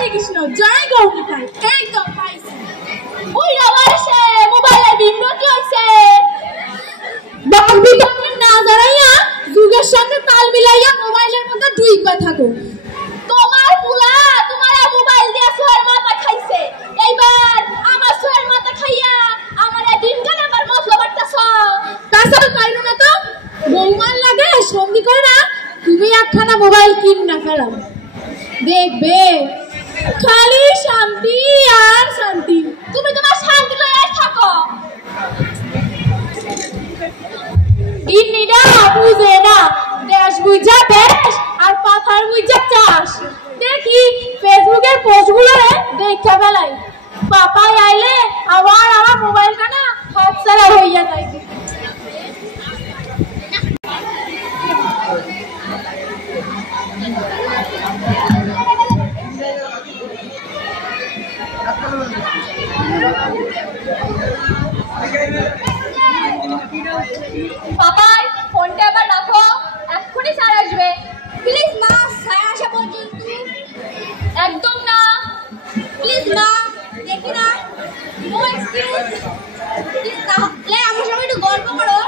শ্রীকৃষ্ণ জয় গৌরীতাই একদম পাইছি ওই রাবাসে মোবাইলের বিমতি হইছে বাপ বিতরণ না জানাইয়া যুগের সঙ্গে তাল মিলাইয়া মোবাইলের মধ্যে ডুইবা থাকো তোমার পুলা তোমার মোবাইল দিয়া সোয়ার মাথা খাইছে এইবার আমার সোয়ার মাথা খাইয়া আমার দিন কালে আমার মতলব বাড়তাছ তাছাড়া কাইনো না তো বৌমার লাগে সঙ্গী করে না তুমি একখানা মোবাইল কিন না ফেলাম দেখবে খালি শান্তি আর শান্তি তুমি তোমার শান্তি লয়ে থাকো ইন্নিরা বুঝে না দেশ বুঝা দেশ আর পাথার বুঝা চাষ দেখি ফেসবুকের পোস্টগুলো দেখা ফেলাই পাপাই আইলে আবার আমার মোবাইলটা না হাত ছাড়া হইয়া যায় পাপাই ফোনটা আবার রাখো এক্ষুনি স্যার আসবে প্লিজ মা স্যার আসা পর্যন্ত একদম না প্লিজ মা দেখি না নো এক্সকিউজ তাহলে আমার সঙ্গে একটু গল্প করো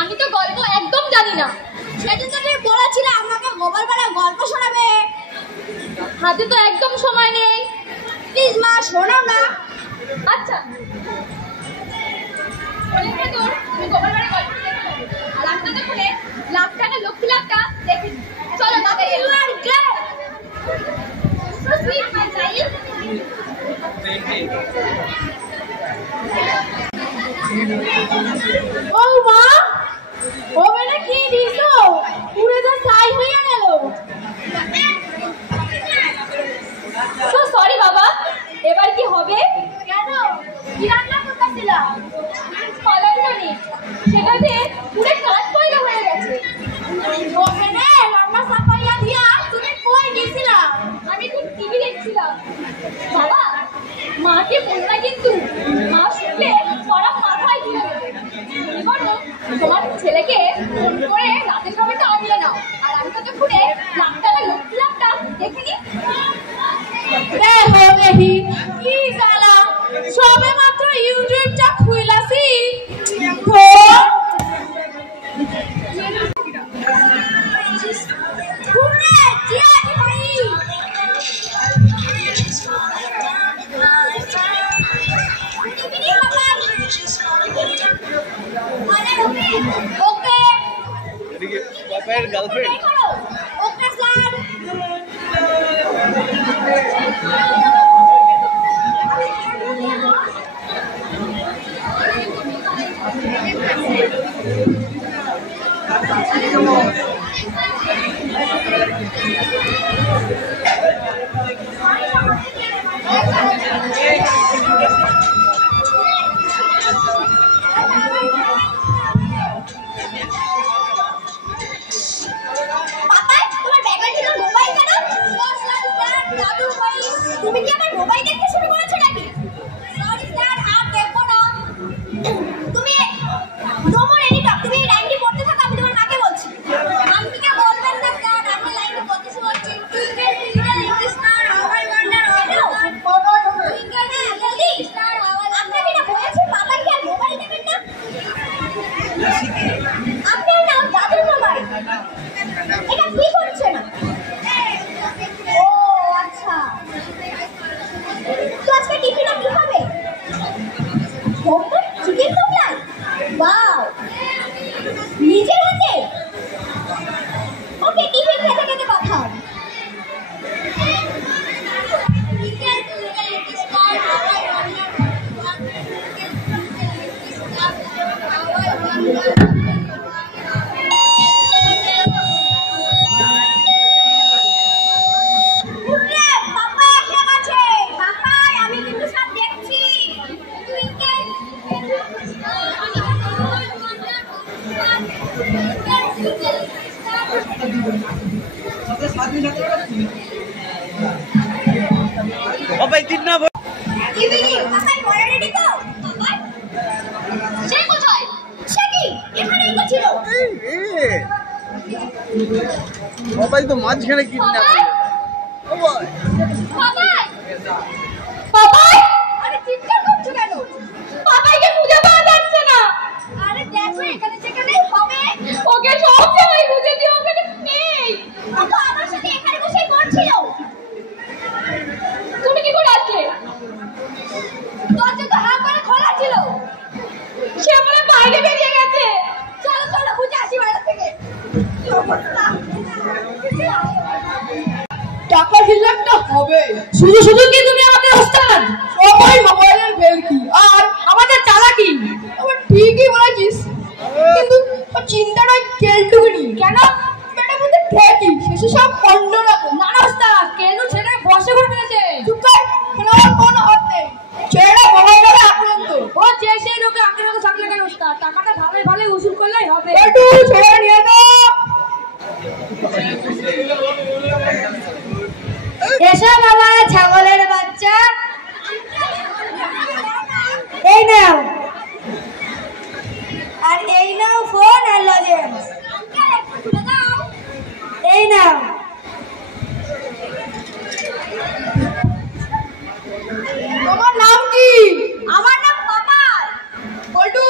আমি তো গল্প একদম জানি না সেদিন তো তুমি বলেছিলে আমাকে গোপালপাড়া গল্প শোনাবে হাতে তো একদম সময় নেই প্লিজ মা শোনাও না আচ্ছা তুমি গোপালপাড়া গল্প দেখো আর আপনাদের খুলে লাখ টাকা লক্ষ্মী লাখটা দেখে চলো তাড়াতাড়ি you are good so sweet my child ও মা ও বেটা কি দিছো পুরো তো ছাই হয়ে গেল সো সরি বাবা এবার কি হবে কেন কি রান্না করতেছিলা কলাই জানি সেটাতে পুরো কাজ পয়লা হয়ে গেছে ওখানে রান্না সাফাইয়া দিয়া তুমি কই গেছিলা আমি তো টিভি দেখছিলাম বাবা মাকে বলনা কিন্তু মা শুনলে পড়া মাথায় দিয়ে দেবে বলো তোমার ছেলেকে ফোন করে রাতের সময়টা আনলে নাও আর আমি তো খুঁড়ে লাখটা লক্ষ্মী লাখটা দেখে নি দেখো দেখি কি জ্বালা সবে মাত্র ইউটিউবটা খুইলাছি Papa's girlfriend. Okay, sir. তুমি কি আমার মোবাইল দেখতে শুরু করেছো নাকি সরি স্যার আর দেখো না তুমি নোমর এডিট তুমি এই লাইনটি পড়তে থাকো আমি তোমার মাকে বলছি আমি কি বলবেন না স্যার আমি লাইনটি পড়তে শুরু করছি ইংলিশ স্যার আওয়ার ওয়ান্ডার জলদি স্যার আওয়ার আপনাকে না বলেছি পাপা কি আর মোবাইল দেবেন না আপনার নাম জাদুর মোবাইল এটা ঠিক হচ্ছে না ও আচ্ছা তো আজকে টিফিনে কি হবে হোমমেড চিকেন মোগলাই ওয়াও নিজের হাতে ওকে টিফিন খেতে খেতে কথা হবে Papai कितना ইভিনিং পাপাই পড়া রেডি তো পাপাই সে কোথায় সে কি এখানেই তো ছিল পাপাই তো মাঝখানে কিডন্যাপ পাপাই পাপাই, আরে চিৎকার করছো কেন? পাপাইকে খুঁজে পাওয়া যাচ্ছে না। আরে দেখো এখানে যেখানেই হবে ওকে সব জায়গায় খুঁজে দিও, ওকে নেই। ও তো আমার সাথে এখানে বসেই করছিল। তুমি কি করে আসলে? দরজা তো হাঁ করে খোলা ছিল। সে আমার বাইরে বেরিয়ে গেছে। চলো চলো খুঁজে আসি বাইরে থেকে। টাকা হিসাবটা হবে। শুধু শুধু কি তুমি আমাদের ওস্তাদ? সবাই মোবাইলের বেলকি আর আমাদের চালাকি। আবার ঠিকই বলেছিস, কিন্তু চিন্তাটা কেলটুকুনি। কেন? পেটে মধ্যে ঠেকি শেষে সব অন্য রকম। না না ওস্তাদ, কেন ছেলে বসে করে ফেলেছে। চুপ কর, আমার কোনো হাত নেই। ছেলেটা মোবাইলে আক্রান্ত। ও যে সেই লোকে আক্রান্ত থাকলে কেন ওস্তাদ? টাকাটা ভালোই ভালোই উসুল করলেই হবে। একটু ছেলে নিয়ে দাও। এসো বাবা ছাগলের বাচ্চা, এই নাও, আর এই নাও ফোন আর লজেন্স। এই নাও। তোমার নাম কি? আমার নাম পাপাই। বল্টু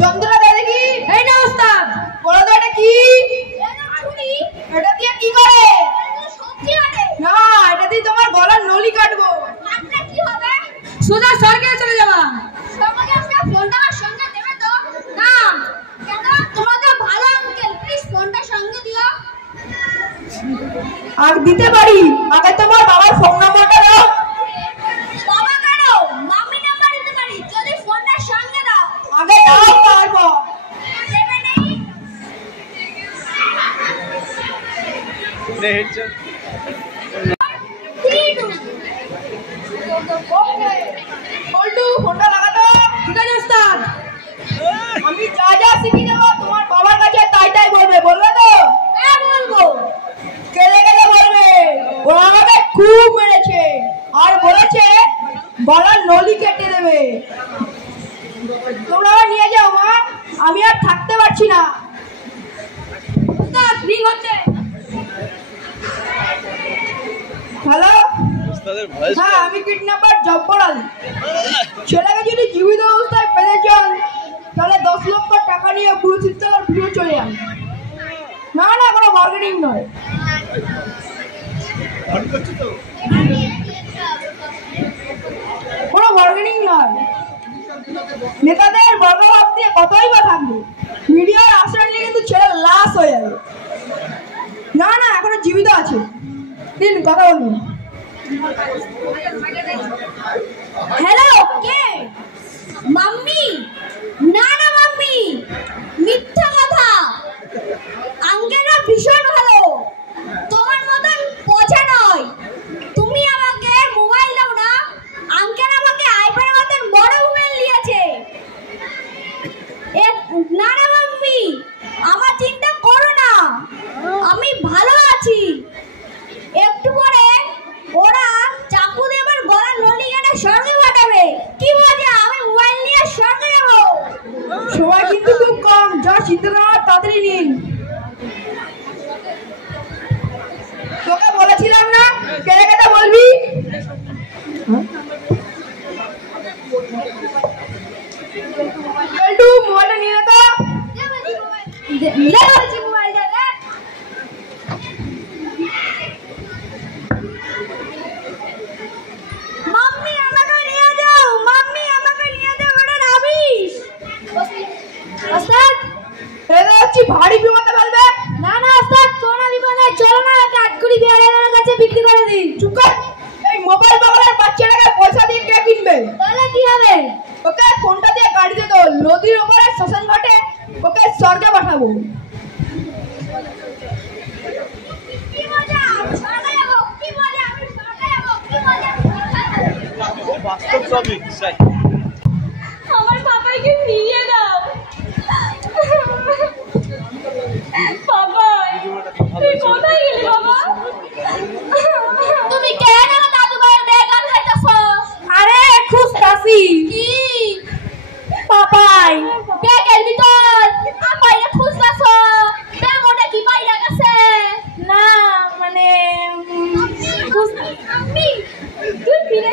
যন্ত্রটা দে দেখি। এই নাও ওস্তাদ। বলো তো এটা কি? এটা দিয়ে কি করে? সবজি কাটে। না, এটা দিয়ে তোমার গলার নলি কাটবো। কাটলে কি হবে? সোজা স্বর্গে চলে যাবা। তোমাকে আজকে ফোনটা আমার সঙ্গে দেবে তো? না। কেন? তোমরা তো ভালো আঙ্কেল, প্লিজ ফোনটা সঙ্গে দিও। আর দিতে পারি, আগে তোমার বাবার ফোন নাম্বারটা দাও। বাবা কেন? মাম্মি নাম্বার দিতে পারি, যদি ফোনটা সঙ্গে দাও। আগে দাও তারপর। দেবে নেই। বল্টু ফোনটা লাগাতো। ঠিক আছে ওস্তাদ। আমি যা যা শিখিয়ে দেবো তোমার বাবার কাছে তাই তাই বলবে, বলবে তো? হ্যাঁ বলবো। কেঁদে কেঁদে বলবে ও আমাকে খুব মেরেছে আর বলেছে গলার নলি কেটে দেবে। তোমরা আবার নিয়ে যাও মা, আমি আর থাকতে পারছি না। ওস্তাদ রিং হচ্ছে। হ্যালো, হ্যাঁ আমি কিডন্যাপার জব্বর আলী। ছেলেকে যদি জীবিত অবস্থায় পেয়ে যান তাহলে 10 লক্ষ টাকা নিয়ে পুরো চিত্তর ফিরে চলে যান। না না, কোনো বার্গেনিং নয়। কোনো বার্গেনিং নয়। নেতাদের বর্গভাব দিয়ে কতই বা থাকবে, মিডিয়ার আশ্রয় নিয়ে কিন্তু ছেলে লাশ হয়ে যাবে। না না, এখনো জীবিত আছে, দিন কথা বলুন। হ্যালো, কে? মাম্মি? না না মাম্মি, মিথ্যা কথা। আঙ্কেলরা ভীষণ ভালো, তোমার মতন বোঝা নয়। তুমি আমাকে মোবাইল দাও না, আঙ্কেল আমাকে আইপ্যাডের মতন বড় মোবাইল দিয়েছে। না না মাম্মি, আমার চিন্তা করো না, আমি ভালো আছি। একটু পরে ওরা চাকু দিয়ে আমার গলার নলি কেটে স্বর্গে পাঠাবে। কি মজা, আমি মোবাইল নিয়ে স্বর্গে যাবো। সময় কিন্তু খুব কম, যা চিন্তা করার তাড়াতাড়ি নিন। তোকে বলেছিলাম না কেটে কেটে বলবি। বল্টু মোবাইলটা নিয়ে নে তো। মোবাইলটা দে। মাম্মি আমাকে নিয়ে যাও, মাম্মি আমাকে নিয়ে যাও, ওটা রাবিশ। ওস্তাদ এটা হচ্ছে ভারী বিপদে ফেলবে। না না ওস্তাদ, কোনো বিপদ নাই, চলো না কাঠকুড়ি বিহারের কাছে বিক্রি করে দিই। চুপ কর, এই মোবাইল পাগলের বাচ্চাটাকে পয়সা দিয়ে কে কিনবে? তাহলে কি হবে? ওকে ফোনটা দিয়ে গাড়িতে তো নদীর ওপরে শ্মশান ঘাটে ওকে স্বর্গে পাঠাবো। কি মজা, স্বর্গে যাবো, কি মজা, আমি স্বর্গে যাবো, কি মজা। বাস্তব সবই স্যার। আমার পাপাইকে ফিরিয়ে দাও। পাপাই, তুই কোথায় গেলি বাবা? তুমি কেন দাদু ভাইয়ের বেগান খাইতেছস? আরে খুঁজতাছি। কি? পাপাই ব্যাগের ভিতর আপাইরে খুঁজতাছ? ব্যাগটা কি বাইরে গেছে? না মানে আমি তুই ফিরে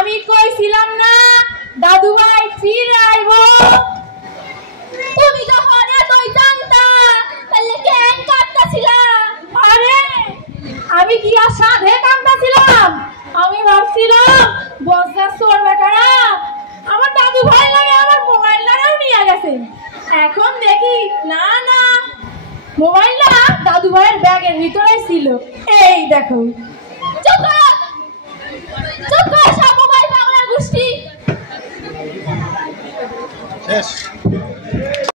আমি কইছিলাম না দাদু ভাই ফিরে আইবো। তুমি যখন এতই জানতা তাহলে কেন কাঁদতাছিলা? আরে আমি কি আর সাধে কাঁদতাছিলাম? আমি ভাবছিলাম বজ্জা চোর বেটারা আমার দাদু ভাই লাগে আমার মোবাইলটাও নিয়ে গেছে। এখন দেখি না না, মোবাইলটা দাদু ভাইয়ের ব্যাগের ভিতরে ছিল। এই দেখো। চুপ কর, চুপ কর, সব মোবাইল পাগলা গোষ্ঠী। শেষ।